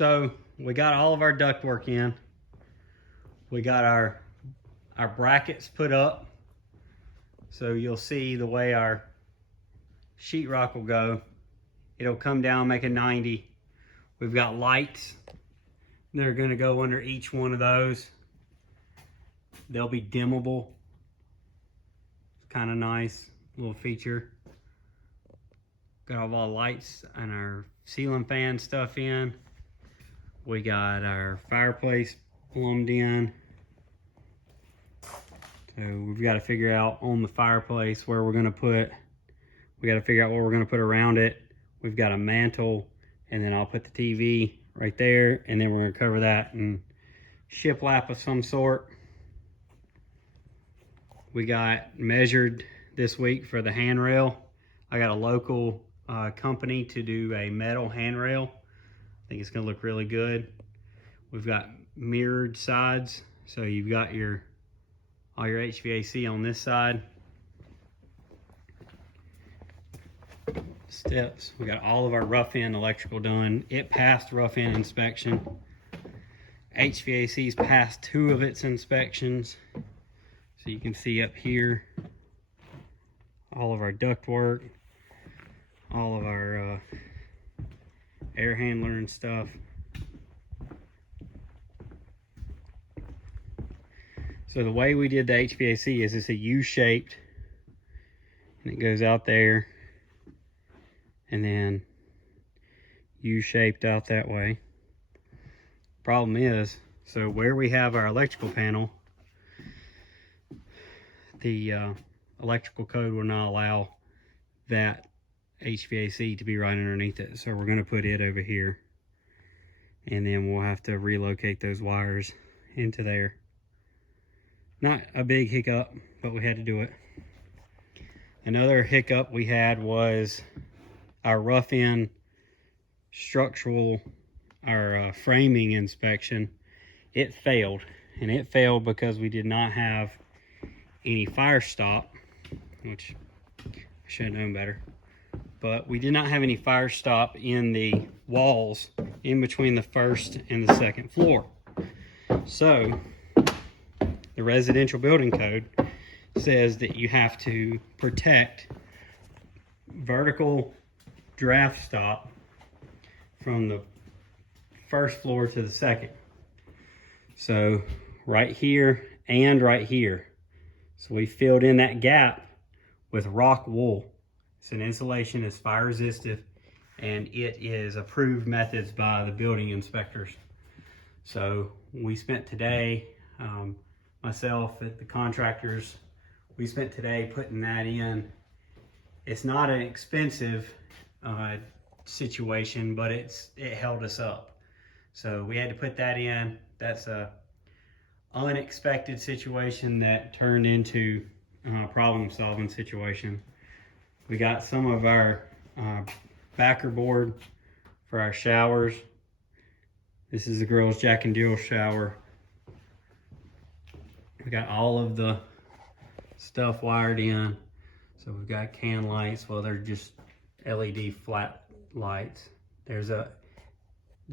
So we got all of our ductwork in. We got our brackets put up. So you'll see the way our sheetrock will go. It'll come down, make a 90. We've got lights that are gonna go under each one of those. They'll be dimmable. It's kind of nice little feature. Got all the lights and our ceiling fan stuff in. We got our fireplace plumbed in. So we've got to figure out on the fireplace where we're gonna put, we got to figure out what we're gonna put around it. We've got a mantle, and then I'll put the TV right there, and then we're gonna cover that in shiplap of some sort. We got measured this week for the handrail. I got a local company to do a metal handrail. I think it's gonna look really good. We've got mirrored sides, so you've got all your HVAC on this side. Steps. We got all of our rough-in electrical done. It passed rough-in inspection. HVAC's passed 2 of its inspections. So you can see up here all of our ductwork, all of our air handler and stuff. So the way we did the HVAC is it's a U-shaped, and it goes out there, and then U-shaped out that way. Problem is, so where we have our electrical panel, the electrical code will not allow that HVAC to be right underneath it. So we're going to put it over here, and then we'll have to relocate those wires into there. Not a big hiccup, but we had to do it. Another hiccup we had was our rough-in structural, our framing inspection. It failed, and it failed because we did not have any fire stop, which I should have known better. But we did not have any fire stop in the walls in between the first and the second floor. So the residential building code says that you have to protect vertical draft stop from the first floor to the second. So right here and right here. So we filled in that gap with rock wool. It's an insulation, it's fire resistant, and it is approved methods by the building inspectors. So we spent today, myself, the contractors, we spent today putting that in. It's not an expensive situation, but it held us up. So we had to put that in. That's a unexpected situation that turned into a problem-solving situation. We got some of our backer board for our showers. This is the girls' Jack and Jill shower. We got all of the stuff wired in. So we've got can lights. Well, they're just LED flat lights. There's a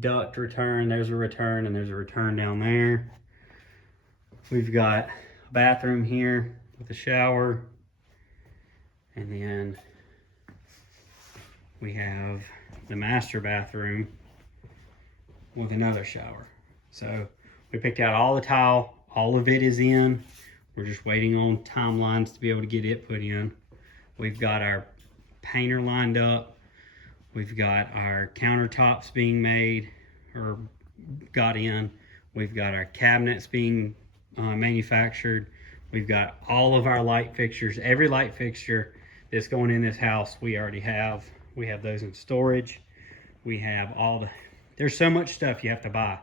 duct return, there's a return, and there's a return down there. We've got a bathroom here with a shower. And then we have the master bathroom with another shower. So we picked out all the tile. All of it is in. We're just waiting on timelines to be able to get it put in. We've got our painter lined up. We've got our countertops being made or got in. We've got our cabinets being manufactured. We've got all of our light fixtures. Every light fixture that's going in this house, we already have. We have those in storage. We have all the, there's so much stuff you have to buy.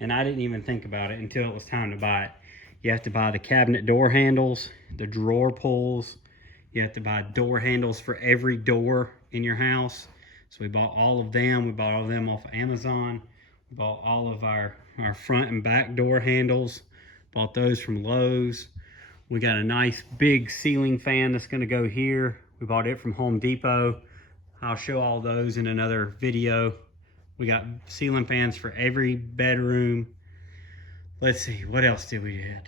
And I didn't even think about it until it was time to buy it. You have to buy the cabinet door handles, the drawer pulls. You have to buy door handles for every door in your house. So we bought all of them. We bought all of them off of Amazon. We bought all of our front and back door handles. Bought those from Lowe's. We got a nice big ceiling fan that's gonna go here. We bought it from Home Depot. I'll show all those in another video. We got ceiling fans for every bedroom. Let's see, what else did we get?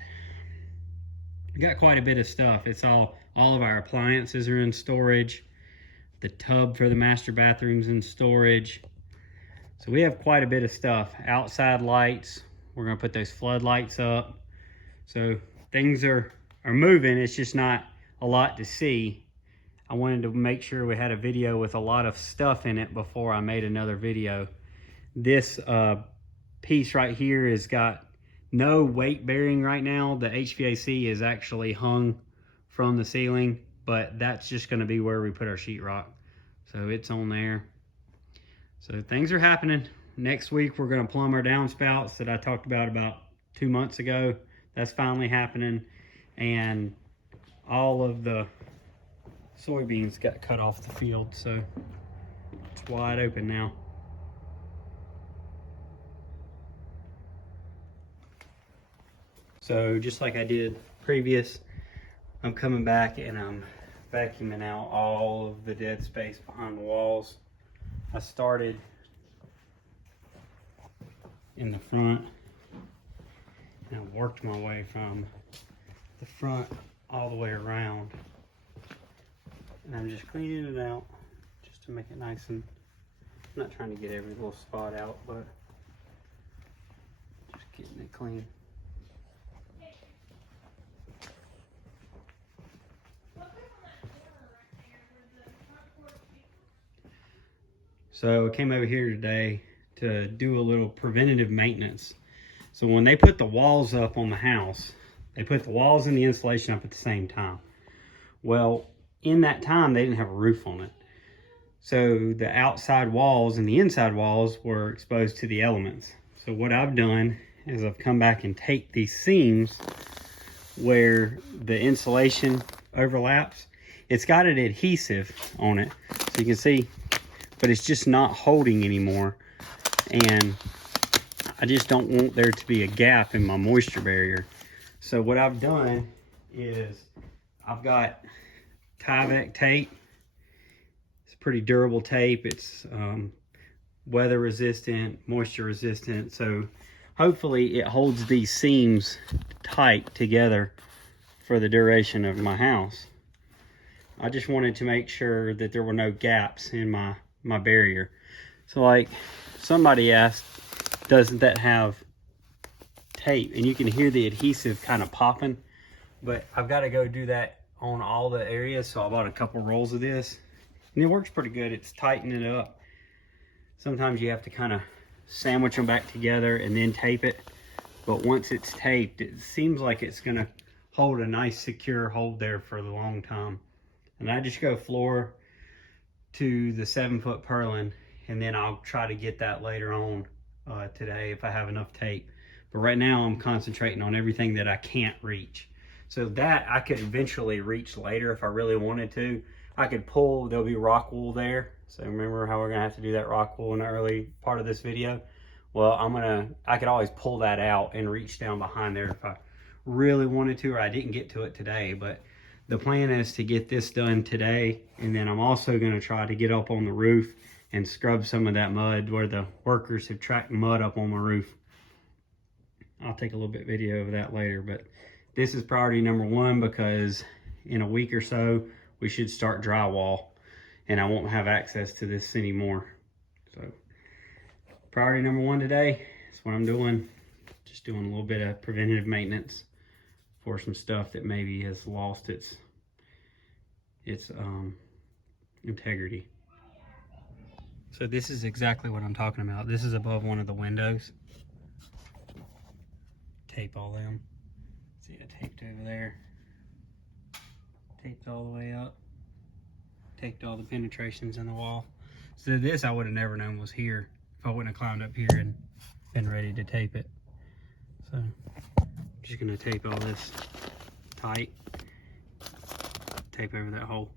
We got quite a bit of stuff. It's all of our appliances are in storage. The tub for the master bathroom's in storage. So we have quite a bit of stuff. Outside lights, we're gonna put those floodlights up. So things are moving. It's just not a lot to see. I wanted to make sure we had a video with a lot of stuff in it before I made another video. This piece right here has got no weight bearing right now. The HVAC is actually hung from the ceiling, but that's just gonna be where we put our sheetrock. So it's on there. So things are happening. Next week, we're gonna plumb our downspouts that I talked about 2 months ago. That's finally happening. And all of the soybeans got cut off the field, so it's wide open now. So just like I did previous, I'm coming back and I'm vacuuming out all of the dead space behind the walls. I started in the front and I worked my way from the front all the way around. And I'm just cleaning it out just to make it nice, and I'm not trying to get every little spot out, but just getting it clean. So I came over here today to do a little preventative maintenance. So when they put the walls up on the house, they put the walls and the insulation up at the same time. Well, in that time, they didn't have a roof on it. So the outside walls and the inside walls were exposed to the elements. So what I've done is I've come back and taped these seams where the insulation overlaps. It's got an adhesive on it, so you can see, but it's just not holding anymore. And I just don't want there to be a gap in my moisture barrier. So what I've done is I've got Tyvek tape. It's pretty durable tape. It's weather resistant, moisture resistant. So hopefully it holds these seams tight together for the duration of my house. I just wanted to make sure that there were no gaps in my barrier. So like somebody asked, doesn't that have tape? And you can hear the adhesive kind of popping, but I've got to go do that on all the areas. So I bought a couple rolls of this and it works pretty good. It's tightening it up. Sometimes you have to kind of sandwich them back together and then tape it. But once it's taped, it seems like it's gonna hold a nice secure hold there for the long time. And I just go floor to the 7-foot purlin, and then I'll try to get that later on today if I have enough tape. But right now I'm concentrating on everything that I can't reach. So that I could eventually reach later if I really wanted to. I could pull, there'll be rock wool there. So remember how we're gonna have to do that rock wool in the early part of this video? Well, I could always pull that out and reach down behind there if I really wanted to, or I didn't get to it today. But the plan is to get this done today, and then I'm also gonna try to get up on the roof and scrub some of that mud where the workers have tracked mud up on the roof. I'll take a little bit video of that later, but this is priority number one because in a week or so, we should start drywall and I won't have access to this anymore. So priority number one today is what I'm doing. Just doing a little bit of preventative maintenance for some stuff that maybe has lost its integrity. So this is exactly what I'm talking about. This is above one of the windows. Tape all them. See, I taped over there. Taped all the way up. Taped all the penetrations in the wall. So this I would have never known was here if I wouldn't have climbed up here and been ready to tape it. So I'm just gonna tape all this tight. Tape over that hole.